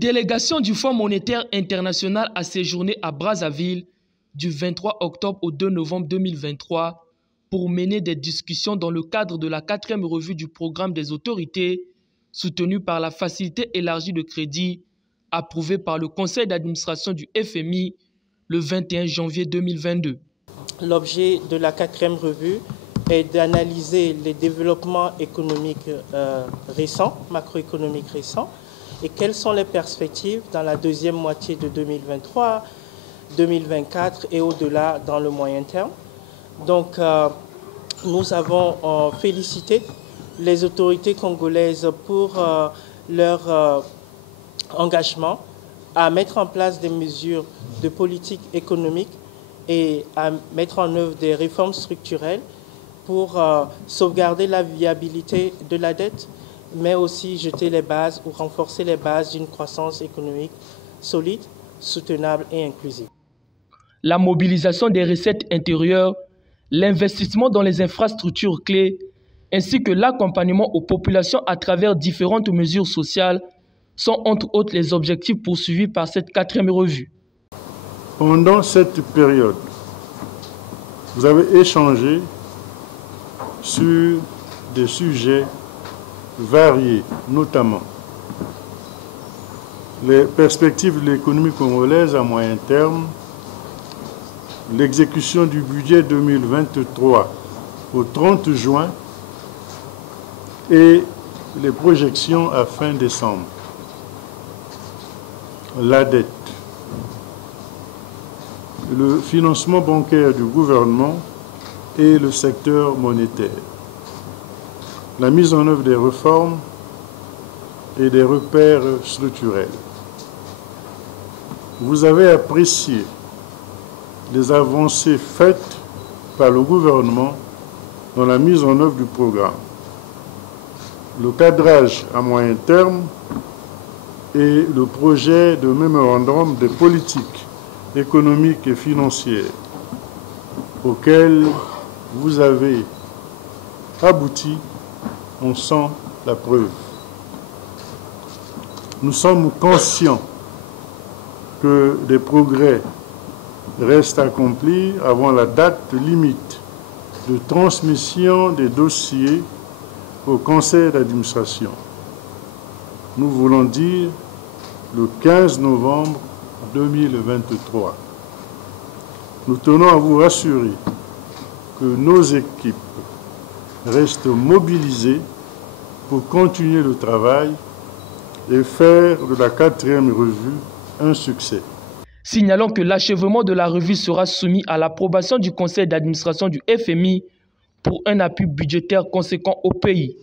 délégation du Fonds monétaire international a séjourné à Brazzaville du 23 octobre au 2 novembre 2023 pour mener des discussions dans le cadre de la 4e revue du programme des autorités soutenue par la facilité élargie de crédit approuvée par le conseil d'administration du FMI le 21 janvier 2022. L'objet de la 4e revue est d'analyser les développements économiques récents, macroéconomiques récents, et quelles sont les perspectives dans la deuxième moitié de 2023, 2024 et au-delà dans le moyen terme. Donc, nous avons félicité les autorités congolaises pour leur engagement à mettre en place des mesures de politique économique et à mettre en œuvre des réformes structurelles pour sauvegarder la viabilité de la dette, mais aussi jeter les bases ou renforcer les bases d'une croissance économique solide, soutenable et inclusive. La mobilisation des recettes intérieures, l'investissement dans les infrastructures clés, ainsi que l'accompagnement aux populations à travers différentes mesures sociales sont entre autres les objectifs poursuivis par cette 4e revue. Pendant cette période, vous avez échangé sur des sujets variés, notamment les perspectives de l'économie congolaise à moyen terme, l'exécution du budget 2023 au 30 juin et les projections à fin décembre. La dette, le financement bancaire du gouvernement et le secteur monétaire, la mise en œuvre des réformes et des repères structurels. Vous avez apprécié les avancées faites par le gouvernement dans la mise en œuvre du programme, le cadrage à moyen terme et le projet de mémorandum de politique économique et financière auquel vous avez abouti, on sent la preuve. Nous sommes conscients que des progrès restent à accomplir avant la date limite de transmission des dossiers au conseil d'administration. Nous voulons dire le 15 novembre 2023. Nous tenons à vous rassurer que nos équipes restent mobilisées pour continuer le travail et faire de la 4e revue un succès. Signalons que l'achèvement de la revue sera soumis à l'approbation du conseil d'administration du FMI pour un appui budgétaire conséquent au pays.